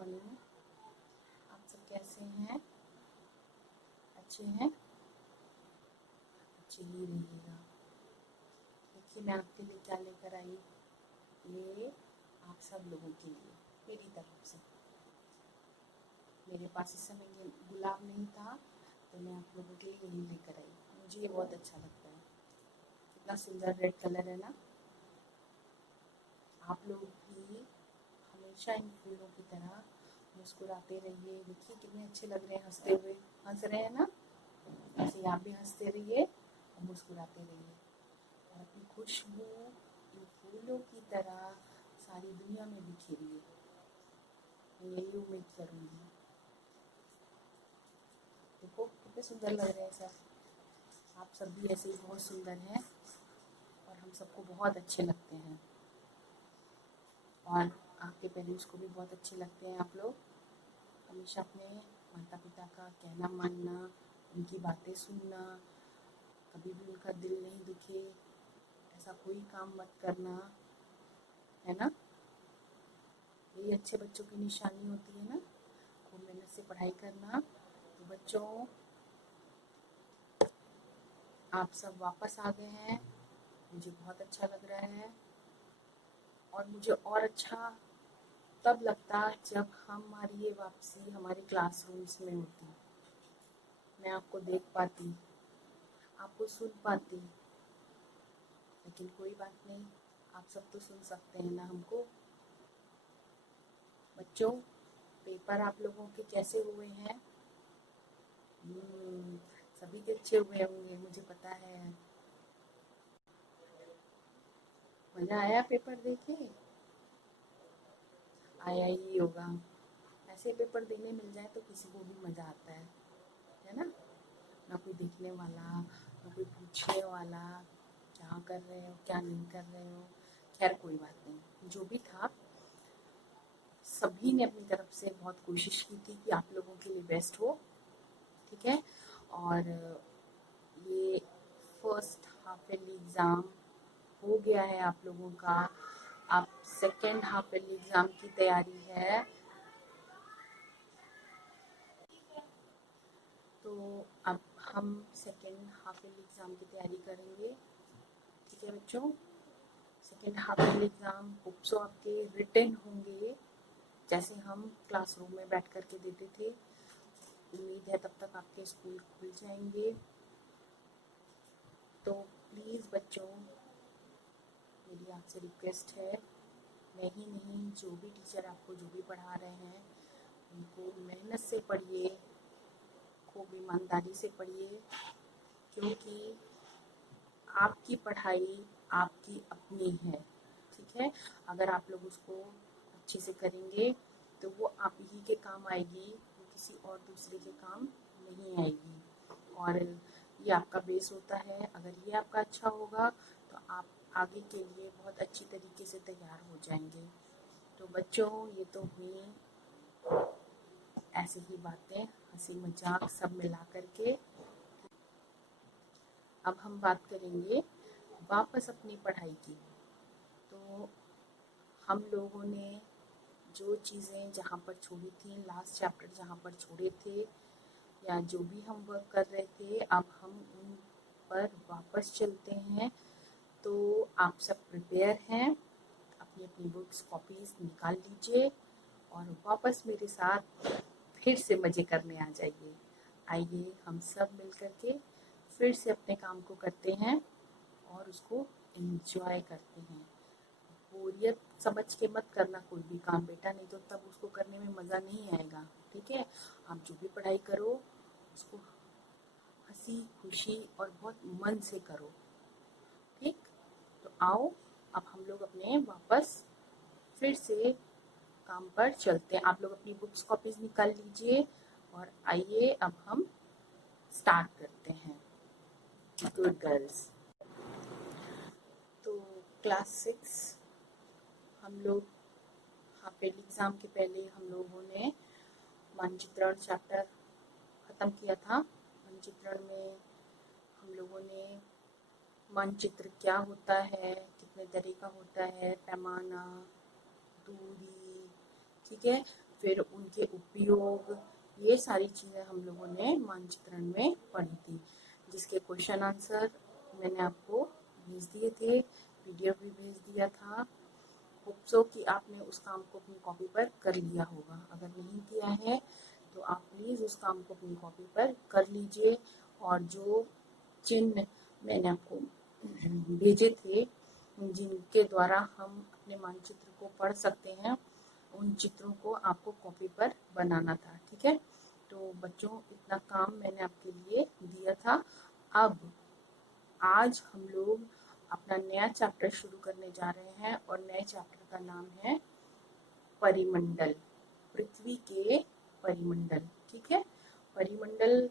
Morning. आप सब कैसे हैं? अच्छे हैं? अच्छे ही रहिएगा। देखिए मैं आपके लिए क्या लेकर आई। ये आप सब लोगों के लिए मेरी तरफ से। मेरे पास इस समय ये गुलाब नहीं था तो मैं आप लोगों के लिए यही लेकर आई। मुझे ये बहुत अच्छा लगता है। कितना सुंदर रेड कलर है ना। आप लोग भी हमेशा इन फूलों की तरह मुस्कुराते रहिए। देखिए कितने अच्छे लग रहे हैं हंसते हुए। हंस रहे हैं ना। ऐसे आप भी हंसते रहिए और मुस्कुराते रहिए और अपनी खुशबू इन फूलों की तरह सारी दुनिया में बिखेरिए। मैं यही उम्मीद करूँगी। देखो कितने सुंदर लग रहे हैं सब। आप सब भी ऐसे ही बहुत सुंदर हैं और हम सबको बहुत अच्छे लगते हैं और आपके पेरेंट्स को भी बहुत अच्छे लगते हैं। आप लोग हमेशा अपने माता पिता का कहना मानना, उनकी बातें सुनना, कभी भी उनका दिल नहीं दुखे ऐसा कोई काम मत करना, है ना। यही अच्छे बच्चों की निशानी होती है ना। खूब मेहनत से पढ़ाई करना। तो बच्चों आप सब वापस आ गए हैं, मुझे बहुत अच्छा लग रहा है और मुझे और अच्छा तब लगता जब हमारी ये वापसी हमारे क्लासरूम्स में होती। मैं आपको देख पाती, आपको सुन पाती। लेकिन कोई बात नहीं, आप सब तो सुन सकते हैं ना हमको। बच्चों पेपर आप लोगों के कैसे हुए हैं? सभी के अच्छे हुए होंगे, मुझे पता है। मज़ा आया पेपर देखे? आया ही होगा। ऐसे पेपर देने मिल जाए तो किसी को भी मज़ा आता है ना। ना कोई देखने वाला, ना कोई पूछने वाला क्या कर रहे हो क्या नहीं कर रहे हो। खैर कोई बात नहीं, जो भी था सभी ने अपनी तरफ से बहुत कोशिश की थी कि आप लोगों के लिए बेस्ट हो। ठीक है। और ये फर्स्ट हाफ ईयरली एग्ज़ाम हो गया है आप लोगों का। अब सेकेंड हाफ ईयरली एग्ज़ाम की तैयारी है। तो अब हम सेकेंड हाफ ईयरली एग्ज़ाम की तैयारी करेंगे। ठीक है बच्चों। Second half yearly exam hope so आपके रिटन होंगे जैसे हम क्लासरूम में बैठ कर के देते थे। उम्मीद है तब तक आपके स्कूल खुल जाएंगे। तो प्लीज़ बच्चों मेरी आपसे रिक्वेस्ट है, मैं ही नहीं जो भी टीचर आपको जो भी पढ़ा रहे हैं उनको मेहनत से पढ़िए, खूब ईमानदारी से पढ़िए, क्योंकि आपकी पढ़ाई आपकी अपनी है। ठीक है। अगर आप लोग उसको अच्छे से करेंगे तो वो आप ही के काम आएगी, वो किसी और दूसरे के काम नहीं आएगी। और ये आपका बेस होता है। अगर ये आपका अच्छा होगा तो आप आगे के लिए बहुत अच्छी तरीके से तैयार हो जाएंगे। तो बच्चों ये तो हुई ऐसे ही बातें, हंसी मजाक सब मिला करके। अब हम बात करेंगे वापस अपनी पढ़ाई की। तो हम लोगों ने जो चीज़ें जहाँ पर छोड़ी थी, लास्ट चैप्टर जहाँ पर छोड़े थे या जो भी हम वर्क कर रहे थे, अब हम उन पर वापस चलते हैं। तो आप सब प्रिपेयर हैं? अपनी अपनी बुक्स कॉपीज निकाल लीजिए और वापस मेरे साथ फिर से मज़े करने आ जाइए। आइए हम सब मिल कर के फिर से अपने काम को करते हैं और उसको एंजॉय करते हैं। बोरियत समझ के मत करना कोई भी काम बेटा, नहीं तो तब उसको करने में मज़ा नहीं आएगा। ठीक है। आप जो भी पढ़ाई करो उसको हंसी खुशी और बहुत मन से करो। ठीक। तो आओ अब हम लोग अपने वापस फिर से काम पर चलते हैं। आप लोग अपनी बुक्स कॉपीज निकाल लीजिए और आइए अब हम स्टार्ट करते हैं। Good girls. तो क्लास 6 हम लोग हाफ ईयरली एग्ज़ाम के पहले हम लोगों ने मानचित्रण चैप्टर ख़त्म किया था। मानचित्रण में हम लोगों ने मानचित्र क्या होता है, कितने तरह का होता है, पैमाना, दूरी, ठीक है, फिर उनके उपयोग, ये सारी चीज़ें हम लोगों ने मानचित्रण में पढ़ी थी, जिसके क्वेश्चन आंसर मैंने आपको भेज दिए थे, पीडीएफ भी भेज दिया था। होप सो कि आपने उस काम को अपनी कॉपी पर कर लिया होगा। अगर नहीं किया है तो आप प्लीज़ उस काम को अपनी कॉपी पर कर लीजिए, और जो चिन्ह मैंने आपको भेजे थे जिनके द्वारा हम अपने मानचित्र को पढ़ सकते हैं, उन चित्रों को आपको कॉपी पर बनाना था। ठीक है, तो बच्चों इतना काम मैंने आपके लिए दिया था। अब आज हम लोग अपना नया चैप्टर शुरू करने जा रहे हैं, और नए चैप्टर का नाम है परिमंडल, पृथ्वी के परिमंडल। ठीक है, परिमंडल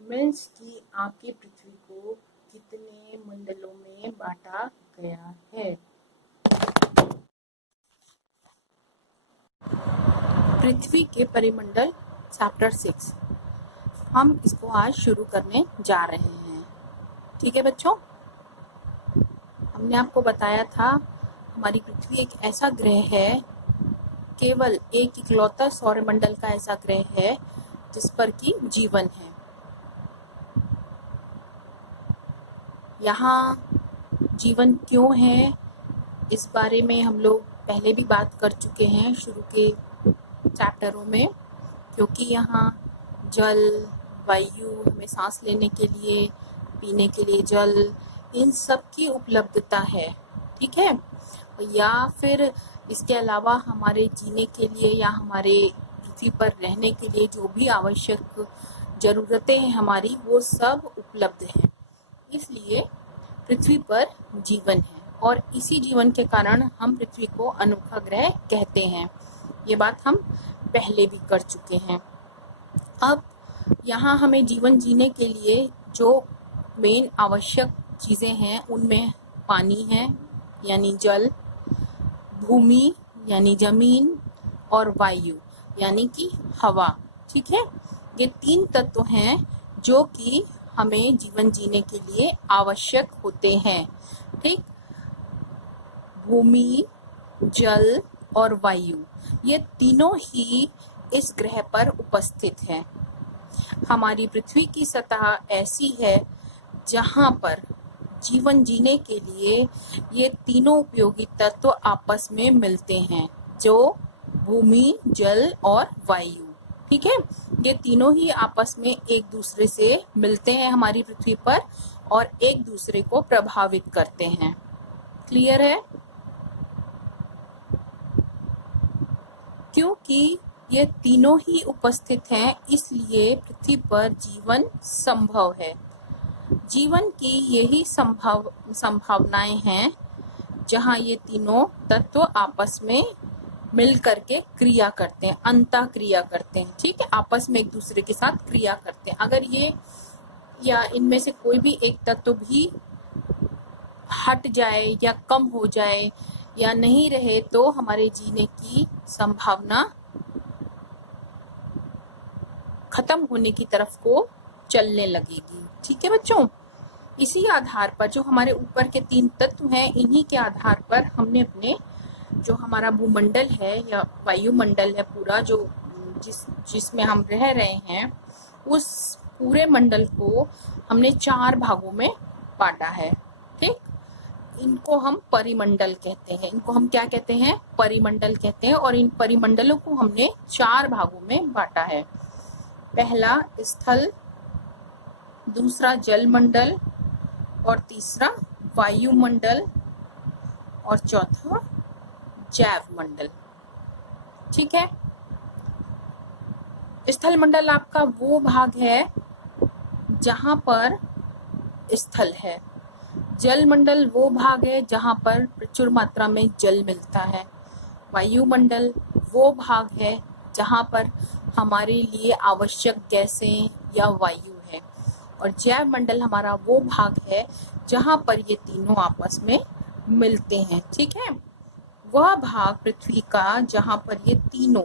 मीन्स कि आपकी पृथ्वी को कितने मंडलों में बांटा गया है। पृथ्वी के परिमंडल चैप्टर 6 हम इसको आज शुरू करने जा रहे हैं। ठीक है बच्चों, हमने आपको बताया था हमारी पृथ्वी एक ऐसा ग्रह है, केवल एक इकलौता सौरमंडल का ऐसा ग्रह है जिस पर कि जीवन है। यहाँ जीवन क्यों है इस बारे में हम लोग पहले भी बात कर चुके हैं शुरू के चैप्टरों में, क्योंकि यहाँ जल, वायु, हमें सांस लेने के लिए, पीने के लिए जल, इन सब की उपलब्धता है। ठीक है, या फिर इसके अलावा हमारे जीने के लिए या हमारे पृथ्वी पर रहने के लिए जो भी आवश्यक ज़रूरतें हैं हमारी, वो सब उपलब्ध हैं। इसलिए पृथ्वी पर जीवन है, और इसी जीवन के कारण हम पृथ्वी को अनोखा ग्रह कहते हैं। ये बात हम पहले भी कर चुके हैं। अब यहाँ हमें जीवन जीने के लिए जो मेन आवश्यक चीज़ें हैं उनमें पानी है यानी जल, भूमि यानी जमीन, और वायु यानी कि हवा। ठीक है, ये 3 तत्व हैं जो कि हमें जीवन जीने के लिए आवश्यक होते हैं। ठीक, भूमि, जल और वायु, ये तीनों ही इस ग्रह पर उपस्थित हैं। हमारी पृथ्वी की सतह ऐसी है जहाँ पर जीवन जीने के लिए ये तीनों उपयोगी तत्व आपस में मिलते हैं, जो भूमि, जल और वायु। ठीक है, ये तीनों ही आपस में एक दूसरे से मिलते हैं हमारी पृथ्वी पर, और एक दूसरे को प्रभावित करते हैं। क्लियर है? क्योंकि ये तीनों ही उपस्थित हैं, इसलिए पृथ्वी पर जीवन संभव है। जीवन की यही संभावनाएं हैं जहां ये तीनों तत्व आपस में मिल करके क्रिया करते हैं, अंतः क्रिया करते हैं। ठीक है, आपस में एक दूसरे के साथ क्रिया करते हैं। अगर ये या इनमें से कोई भी एक तत्व भी हट जाए या कम हो जाए या नहीं रहे तो हमारे जीने की संभावना खत्म होने की तरफ को चलने लगेगी। ठीक है बच्चों, इसी आधार पर जो हमारे ऊपर के 3 तत्व हैं, इन्हीं के आधार पर हमने अपने जो हमारा भूमंडल है या वायुमंडल है पूरा, जो जिसमें हम रह रहे हैं, उस पूरे मंडल को हमने 4 भागों में बांटा है। ठीक, इनको हम परिमंडल कहते हैं। इनको हम क्या कहते हैं? परिमंडल कहते हैं। और इन परिमंडलों को हमने 4 भागों में बांटा है। पहला स्थल, दूसरा जलमंडल, और तीसरा वायुमंडल, और चौथा जैव मंडल। ठीक है, स्थल मंडल आपका वो भाग है जहां पर स्थल है। जल मंडल वो भाग है जहां पर प्रचुर मात्रा में जल मिलता है। वायुमंडल वो भाग है जहां पर हमारे लिए आवश्यक गैसें या वायु है। और जैव मंडल हमारा वो भाग है जहां पर ये तीनों आपस में मिलते हैं। ठीक है, वह भाग पृथ्वी का जहां पर ये तीनों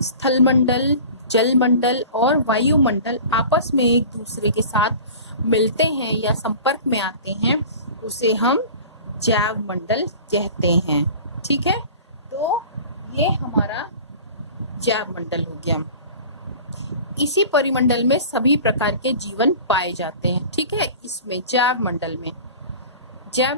स्थल मंडल, जल मंडल और वायुमंडल आपस में एक दूसरे के साथ मिलते हैं या संपर्क में आते हैं, उसे हम जैव मंडल कहते हैं। ठीक है, तो ये हमारा जैव मंडल हो गया। इसी परिमंडल में सभी प्रकार के जीवन पाए जाते हैं। ठीक है, इसमें जैव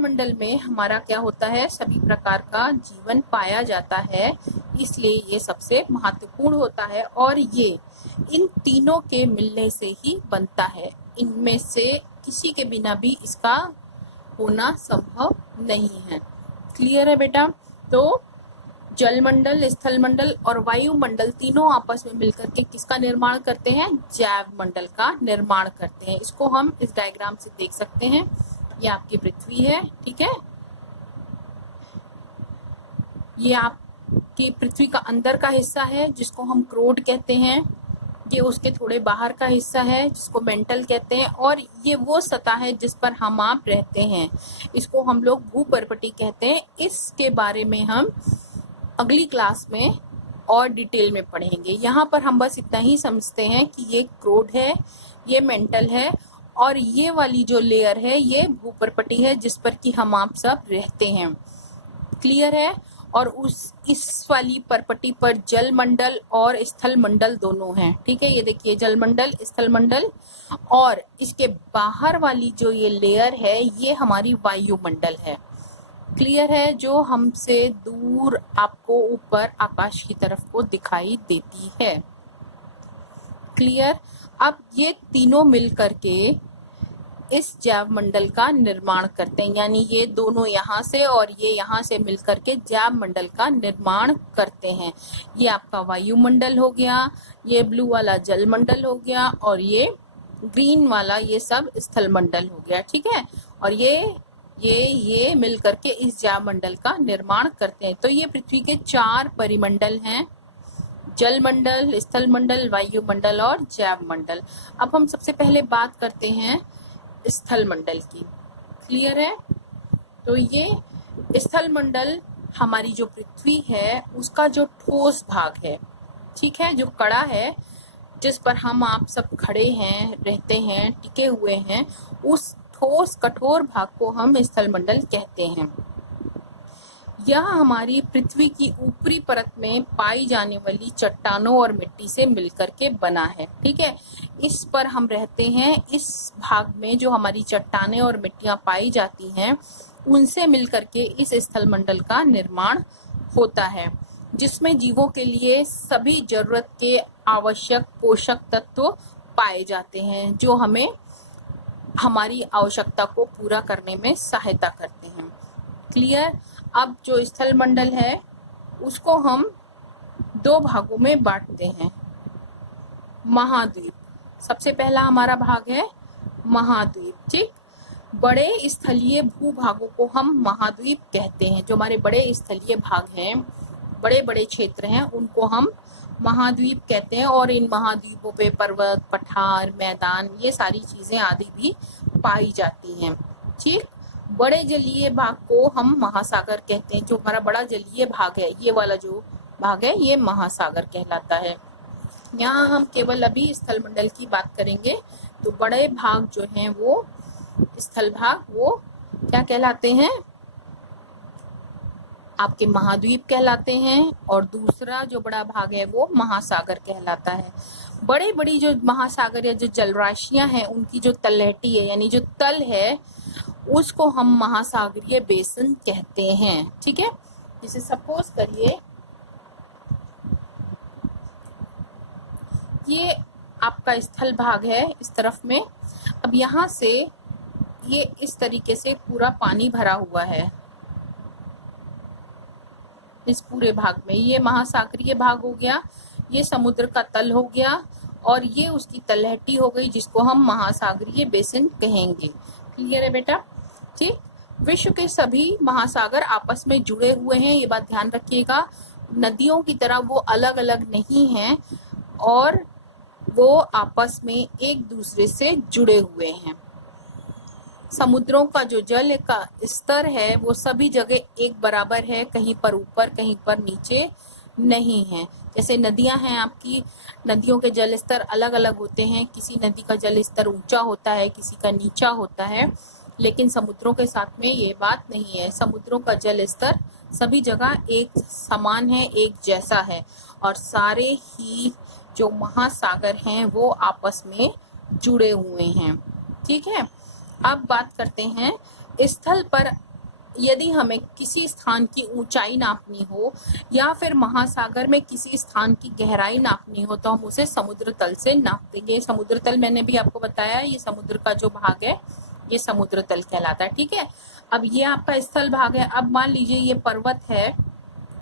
मंडल में हमारा क्या होता है, सभी प्रकार का जीवन पाया जाता है, इसलिए ये सबसे महत्वपूर्ण होता है और ये इन तीनों के मिलने से ही बनता है। इनमें से किसी के बिना भी इसका होना संभव नहीं है। क्लियर है बेटा? तो जलमंडल, स्थल मंडल और वायुमंडल तीनों आपस में मिलकर के किसका निर्माण करते हैं, जैव मंडल का निर्माण करते हैं। इसको हम इस डायग्राम से देख सकते हैं। ये आपकी पृथ्वी है, ठीक है, ये आपकी पृथ्वी का अंदर का हिस्सा है जिसको हम क्रोड कहते हैं। ये उसके थोड़े बाहर का हिस्सा है जिसको मेंटल कहते हैं, और ये वो सतह है जिस पर हम आप रहते हैं, इसको हम लोग भूपर्पटी कहते हैं। इसके बारे में हम अगली क्लास में और डिटेल में पढ़ेंगे। यहाँ पर हम बस इतना ही समझते हैं कि ये क्रोड है, ये मेंटल है, और ये वाली जो लेयर है ये भूपर्पटी है जिस पर कि हम आप सब रहते हैं। क्लियर है? और इस वाली परपटी पर जल मंडल और स्थल मंडल दोनों हैं। ठीक है, ये देखिए जल मंडल, स्थल मंडल, और इसके बाहर वाली जो ये लेयर है ये हमारी वायुमंडल है। क्लियर है? जो हमसे दूर आपको ऊपर आकाश की तरफ को दिखाई देती है। क्लियर? अब ये तीनों मिलकर के इस जैव मंडल का निर्माण करते हैं, यानी ये दोनों यहाँ से और ये यहाँ से मिलकर के जैव मंडल का निर्माण करते हैं। ये आपका वायुमंडल हो गया, ये ब्लू वाला जल मंडल हो गया, और ये ग्रीन वाला ये सब स्थल मंडल हो गया। ठीक है, और ये मिलकर के इस जैव मंडल का निर्माण करते हैं। तो ये पृथ्वी के 4 परिमंडल हैं, जल मंडल, स्थल मंडल, वायुमंडल और जैव मंडल। अब हम सबसे पहले बात करते हैं स्थल मंडल की। क्लियर है? तो ये स्थल मंडल हमारी जो पृथ्वी है उसका जो ठोस भाग है, ठीक है, जो कड़ा है जिस पर हम आप सब खड़े हैं, रहते हैं, टिके हुए हैं, उस ठोस कठोर भाग को हम स्थल मंडल कहते हैं। यह हमारी पृथ्वी की ऊपरी परत में पाई जाने वाली चट्टानों और मिट्टी से मिलकर के बना है। ठीक है, इस पर हम रहते हैं। इस भाग में जो हमारी चट्टानें और मिट्टियां पाई जाती हैं उनसे मिलकर के इस स्थल मंडल का निर्माण होता है, जिसमें जीवों के लिए सभी जरूरत के आवश्यक पोषक तत्व पाए जाते हैं, जो हमें हमारी आवश्यकता को पूरा करने में सहायता करते हैं। क्लियर? अब जो स्थल मंडल है उसको हम 2 भागों में बांटते हैं। महाद्वीप, सबसे पहला हमारा भाग है महाद्वीप। ठीक, बड़े स्थलीय भूभागों को हम महाद्वीप कहते हैं। जो हमारे बड़े स्थलीय भाग हैं, बड़े बड़े क्षेत्र हैं, उनको हम महाद्वीप कहते हैं। और इन महाद्वीपों पे पर्वत, पठार, मैदान, ये सारी चीजें आदि भी पाई जाती हैं। ठीक, बड़े जलीय भाग को हम महासागर कहते हैं। जो हमारा बड़ा जलीय भाग है, ये वाला जो भाग है, ये महासागर कहलाता है। यहाँ हम केवल अभी स्थल मंडल की बात करेंगे। तो बड़े भाग जो हैं वो स्थल भाग, वो क्या कहलाते हैं, आपके महाद्वीप कहलाते हैं, और दूसरा जो बड़ा भाग है वो महासागर कहलाता है। बड़े बड़ी जो महासागर या जो जलराशियां हैं उनकी जो तलहटी है, यानी जो तल है, उसको हम महासागरीय बेसिन कहते हैं। ठीक है, जैसे सपोज करिए ये आपका स्थल भाग है इस तरफ में। अब यहाँ से ये इस तरीके से पूरा पानी भरा हुआ है इस पूरे भाग में। ये महासागरीय भाग हो गया, ये समुद्र का तल हो गया, और ये उसकी तलहटी हो गई जिसको हम महासागरीय बेसिन कहेंगे। क्लियर है बेटा? ठीक, विश्व के सभी महासागर आपस में जुड़े हुए हैं, ये बात ध्यान रखिएगा। नदियों की तरह वो अलग अलग नहीं हैं, और वो आपस में एक दूसरे से जुड़े हुए हैं। समुद्रों का जो जल का स्तर है वो सभी जगह एक बराबर है, कहीं पर ऊपर कहीं पर नीचे नहीं है। जैसे नदियां हैं आपकी, नदियों के जल स्तर अलग अलग होते हैं। किसी नदी का जल स्तर ऊंचा होता है, किसी का नीचा होता है, लेकिन समुद्रों के साथ में ये बात नहीं है। समुद्रों का जल स्तर सभी जगह एक समान है, एक जैसा है, और सारे ही जो महासागर हैं वो आपस में जुड़े हुए हैं। ठीक है, अब बात करते हैं स्थल पर यदि हमें किसी स्थान की ऊंचाई नापनी हो या फिर महासागर में किसी स्थान की गहराई नापनी हो तो हम उसे समुद्र तल से नाप देंगे। समुद्र तल मैंने भी आपको बताया, ये समुद्र का जो भाग है ये समुद्र तल कहलाता है। ठीक है, अब ये आपका स्थल भाग है। अब मान लीजिए ये पर्वत है,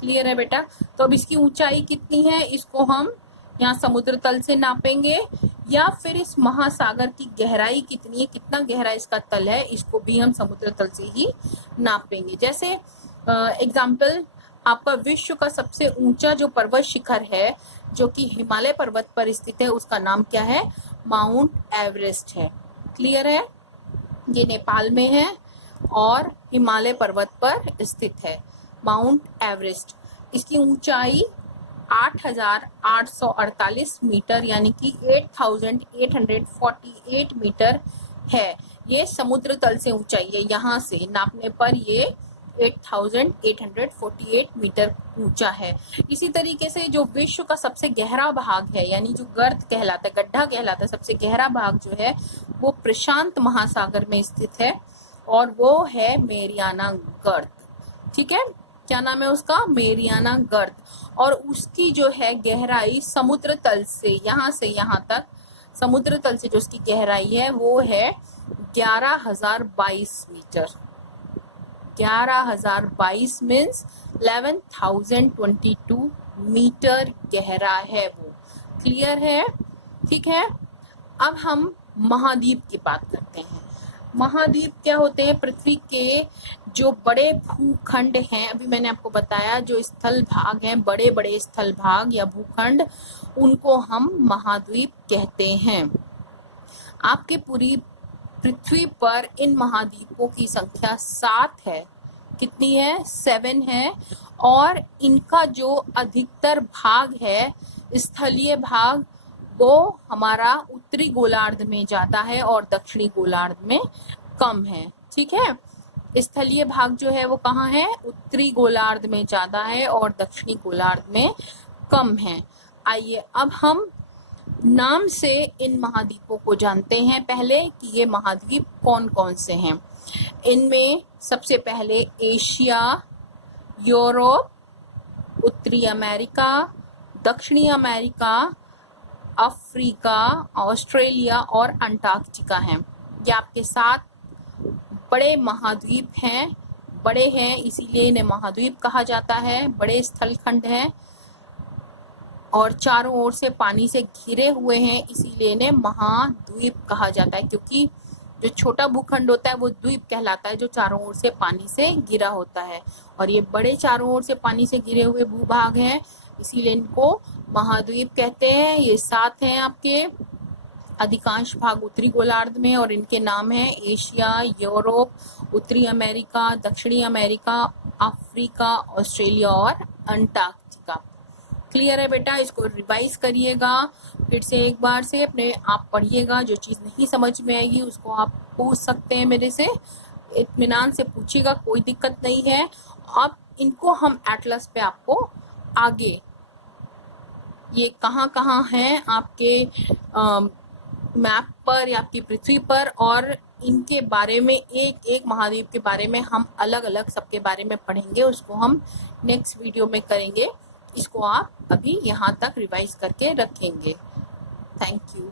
क्लियर है बेटा, तो अब इसकी ऊंचाई कितनी है इसको हम यहाँ समुद्र तल से नापेंगे, या फिर इस महासागर की गहराई कितनी है, कितना गहरा इसका तल है, इसको भी हम समुद्र तल से ही नापेंगे। जैसे एग्जाम्पल, आपका विश्व का सबसे ऊंचा जो पर्वत शिखर है जो कि हिमालय पर्वत पर स्थित है उसका नाम क्या है, माउंट एवरेस्ट है। क्लियर है, ये नेपाल में है और हिमालय पर्वत पर स्थित है माउंट एवरेस्ट। इसकी ऊंचाई 8,848 मीटर यानी कि 8,848 मीटर है। ये समुद्र तल से ऊंचाई है, यहाँ से नापने पर ये 8,848 मीटर ऊंचा है। इसी तरीके से जो विश्व का सबसे गहरा भाग है यानी जो गर्त कहलाता है, गड्ढा कहलाता है, सबसे गहरा भाग जो है वो प्रशांत महासागर में स्थित है और वो है मेरियाना गर्त। ठीक है, क्या नाम है उसका, मेरियाना गर्त, और उसकी जो है गहराई समुद्र तल से यहाँ तक समुद्र तल से जो उसकी गहराई है वो है 11,022 मीटर। 11,022 मीन्स 11,022 मीटर गहरा है वो। क्लियर है, ठीक है। अब हम महाद्वीप की बात करते हैं। महाद्वीप क्या होते हैं, पृथ्वी के जो बड़े भूखंड हैं, अभी मैंने आपको बताया जो स्थल भाग हैं, बड़े बड़े स्थल भाग या भूखंड, उनको हम महाद्वीप कहते हैं। आपके पूरी पृथ्वी पर इन महाद्वीपों की संख्या 7 है। कितनी है, 7 है, और इनका जो अधिकतर भाग है स्थलीय भाग वो हमारा उत्तरी गोलार्ध में जाता है और दक्षिणी गोलार्ध में कम है। ठीक है, स्थलीय भाग जो है वो कहाँ है, उत्तरी गोलार्ध में ज्यादा है और दक्षिणी गोलार्ध में कम है। आइए अब हम नाम से इन महाद्वीपों को जानते हैं पहले कि ये महाद्वीप कौन कौन से हैं। इनमें सबसे पहले एशिया, यूरोप, उत्तरी अमेरिका, दक्षिणी अमेरिका, अफ्रीका, ऑस्ट्रेलिया और अंटार्कटिका हैं। ये आपके 7 बड़े महाद्वीप हैं, बड़े हैं इसीलिए इन्हें महाद्वीप कहा जाता है। बड़े स्थलखंड हैं और चारों ओर से पानी से घिरे हुए हैं इसीलिए इन्हें महाद्वीप कहा जाता है, क्योंकि जो छोटा भूखंड होता है वो द्वीप कहलाता है जो चारों ओर से पानी से घिरा होता है, और ये बड़े चारों ओर से पानी से घिरे हुए भूभाग हैं इसीलिए इनको महाद्वीप कहते हैं। ये 7 हैं आपके, अधिकांश भाग उत्तरी गोलार्ध में, और इनके नाम हैं एशिया, यूरोप, उत्तरी अमेरिका, दक्षिणी अमेरिका, अफ्रीका, ऑस्ट्रेलिया और अंटार्कटिका। क्लियर है बेटा, इसको रिवाइज करिएगा फिर से एक बार से, अपने आप पढ़िएगा। जो चीज़ नहीं समझ में आएगी उसको आप पूछ सकते हैं मेरे से, इत्मीनान से पूछिएगा, कोई दिक्कत नहीं है। अब इनको हम एटलस पे आपको आगे ये कहाँ कहाँ हैं आपके मैप पर या आपकी पृथ्वी पर, और इनके बारे में एक एक महाद्वीप के बारे में हम अलग अलग सबके बारे में पढ़ेंगे, उसको हम नेक्स्ट वीडियो में करेंगे। इसको आप अभी यहाँ तक रिवाइज करके रखेंगे। Thank you.